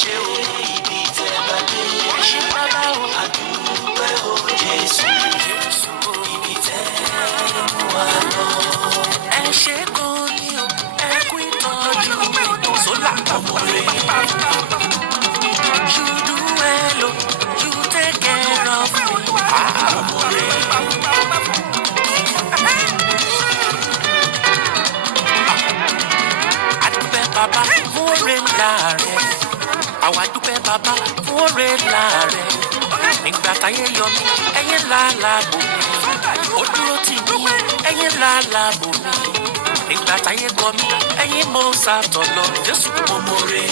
ṣe o. Ibi tẹ́ bá dé. Ẹ ṣé bàbá o. Àdúpẹ́ o Jésù. Ibi tẹ́ mú wa lọ. Ẹ ṣé gan ni o. Ẹ kú ìtọ́jú mi. Sólà ọmọ rẹ̀. You do well o. You take care of me. Ọmọ rẹ̀. Adúpẹ́ bàbá fún oore ńlá rẹ̀. Àwa dúpẹ́ bàbá fún oore ńlá rẹ̀. Nígbà táyé yọ mí, ẹ̀yin ńlá láàbò mi. Ó dúró tì mí, ẹ̀yin ńlá láàbò mi. Nígbà táyé kọ mí, ẹ̀yin mo sàtọ̀ lọ. Jésù mo mọ̀re.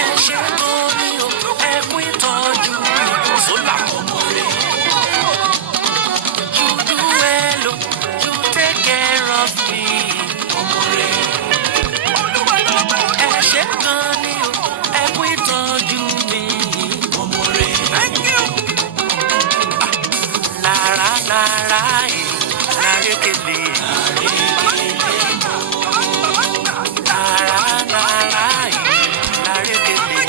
Ẹ ṣé gan ni o, ẹ kú ìtọ́jú mi. Sólà mo mọ̀re. You do well o, you take care of me. Mo mọ̀re. Ẹ ṣé gan ni o, ẹ kú ìtọ́jú mi. Mo mọ̀re. Lára lára ẹ̀ lárékèlè. Lára lára ẹ̀ lárékèlè.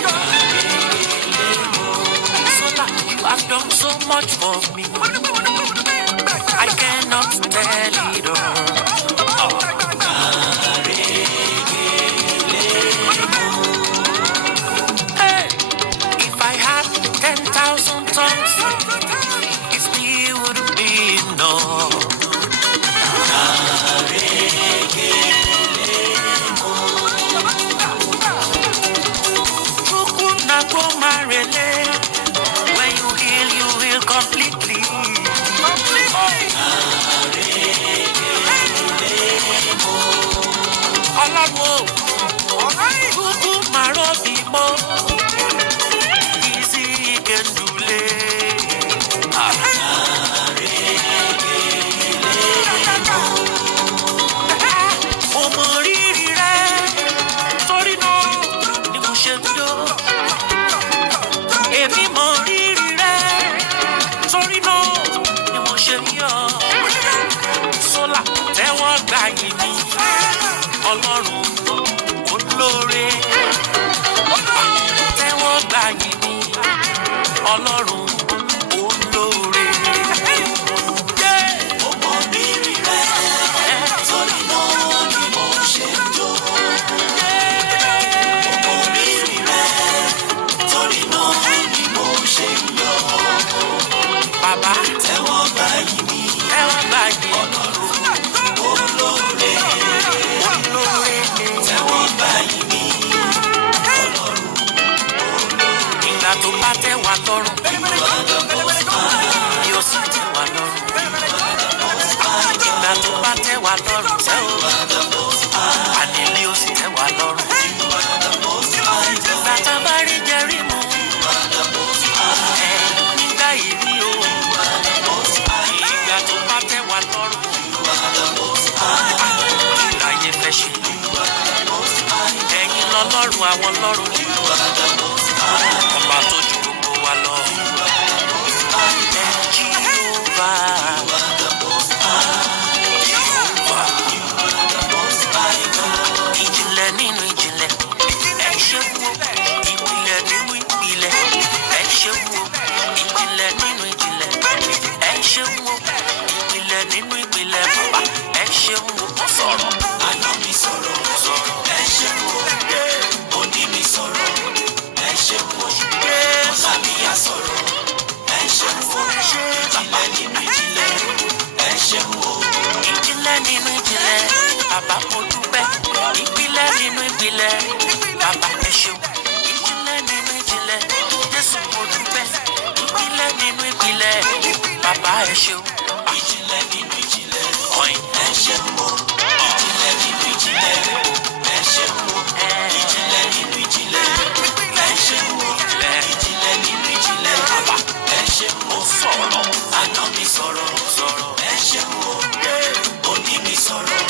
Sola, you have done so much for me. I cannot tell it all. Hey, if I had 10,000 tongues, it still wouldn't be enough. Chukwu na go marele. When you heal completely. Ọlọ́run o, Chukwu mara obi mo. Isi ike ndule. Mo mọ rírì rẹ, torí náà ni mo ṣe ń jó. Èmi mọ rírì rẹ, torí náà ni mo ṣe ń yọ̀. Sólà tẹ́wọ́ gbà yìí mi, Ọlọ́run olóore. Tẹ́wọ́ gbà yìí mi, Ọlọ́run olóore. Mo mọ rírì rẹ, torí náà ni mo ṣe ń jó. Mo mọ rírì rẹ, torí náà ni mo ṣe ń yọ̀. Bàbá tẹ́wọ́ gbà yìí mi, tẹ́wọ́ gbà yìí Ọlọ́run olóore. Olóore tẹ́wọ́ gbà yìí mi, Ọlọ́run olóore. Ìgbà tó bá tẹ́ wa lọ́rùn, yóò sì tẹ́ wa lọ́rùn. Ìgbà tó bá tẹ́ wa lọ́rùn, àní yóò sì tẹ́ wa lọ́rùn. Ìgbà tá a bá rí jẹrí mu, nígbà ìrí o. Ìgbà tó bá tẹ́ wa lọ́rùn, ìráyé fẹ́ ṣe. Ẹ̀yin lọ́lọ́run àwọn lọ́run, ọba tó ju gbogbo wa lọ. Jèhófà, ìjìnlẹ̀ nínú ìjìnlẹ̀, ẹ ṣé wo. Ìpìlẹ̀ nínú ìpìlẹ̀, ẹ ṣé wo. Ìjìnlẹ̀ nínú ìjìnlẹ̀, ẹ ṣé wo. Ìpìlẹ̀ nínú ìpìlẹ̀, bàbá ẹ ṣé wo. Sọ̀rọ̀, àná mi sọ̀rọ̀, ẹ ṣé wo. Òní mi sọ̀rọ̀, ẹ ṣé wo. Ọ̀la mi yá sọ̀rọ̀, ẹ ṣé wo. Ìjìnlẹ̀ nínú ìjìnlẹ̀, ẹ ṣé wo. Ìjìnlẹ̀ nínú ìjìnlẹ̀, bàbá mo dúpẹ́. Ìpìlẹ̀ nínú ìpìlẹ̀, bàbá ẹ ṣé wo. Ìjìnlẹ̀ nínú ìjìnlẹ̀, Jésù mo dúpẹ́. Ìpìlẹ̀ nínú ìpìlẹ̀, bàbá ẹ ṣé wo. Ìjìnlẹ̀ nínú ìjìnlẹ̀, ẹ ṣé wo. Ìjìnlẹ̀ nínú ìjìnlẹ̀, ẹ ṣé wo. Ìjìnlẹ̀ nínú ìjìnlẹ̀, ẹ ṣé wo. Ìjìnlẹ̀ nínú ìjìnlẹ̀, bàbá ẹ ṣé wo. Sọ̀rọ̀, àná mi sọ̀rọ̀, ẹ ṣé wo. Òní mi sọ̀rọ̀,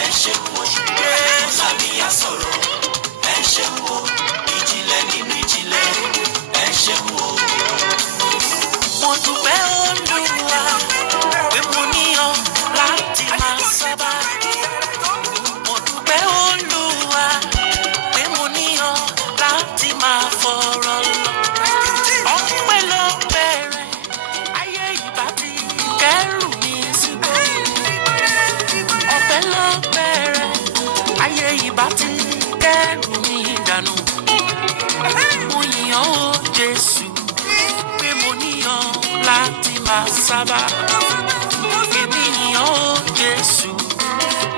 ẹ ṣé wo. Ọ̀la mi yá sọ̀rọ̀, ẹ ṣé wo. Ìjìnlẹ̀ nínú ìjìnlẹ̀, ẹ ṣé wo. Mo dúpẹ́ Olúwa. ìbá ti kẹ́rù mi dànù. Mo yìn ọ́ o Jésù pé mo níyàn láti máa sábà. Èmi yìn ọ́ o Jésù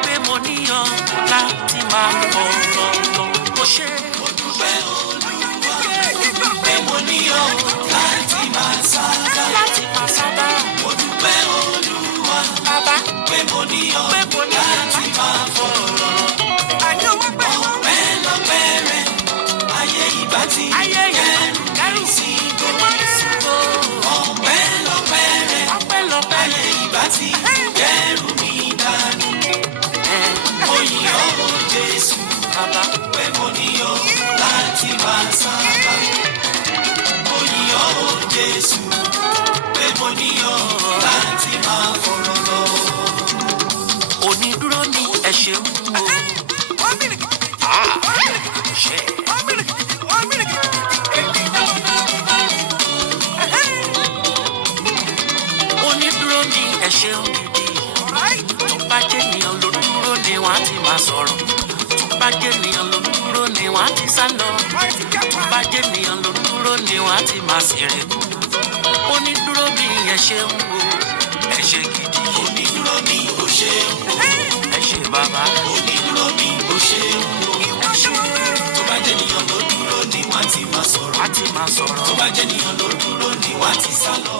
pé mo níyàn láti máa fọ̀rọ̀ lọ. Mo ṣe mo dúpẹ́ Olúwa pé mo níyàn láti máa sábà. Láti máa sábà. Mo dúpẹ́ Olúwa bàbá pé mo níyàn láti máa fọ̀rọ̀ lọ. Ọpẹ́ lọ́pẹ́ rẹ̀ ayé ìbá ti kẹ́rù sí gbogbo. Ọpẹ́ lọ́pẹ́ rẹ̀ ayé ìbá ti kẹ́rù mi dànù. Mo yìn ọ́ o Jésù bàbá pé mo níyàn láti máa sábà. Mo yìn ọ́ o Jésù pé mo níyàn láti máa fọ̀rọ̀ lọ. Onídúró ni ẹ ṣeun o. Onídúró ni ẹ ṣeun gidi. Tó bá jẹ́ ènìyàn ló dúró ni wọ́n á ti máa sọ̀rọ̀. Tó bá jẹ́ ènìyàn ló dúró ni wọ́n á ti sá lọ. Tó bá jẹ́ ènìyàn ló dúró ni wọ́n á ti máa ṣeré. Onídúró ni ẹ ṣeun o. Ẹ ṣe gidi. Onídúró ni ó ṣeun o. Ẹ ṣe bàbá. Onídúró ni ó ṣeun o. Tó bá jẹ́ ènìyàn ló dúró ni wọ́n á ti máa sọ̀rọ̀. Tó bá jẹ́ ènìyàn ló dúró ni wọ́n á ti sá lọ.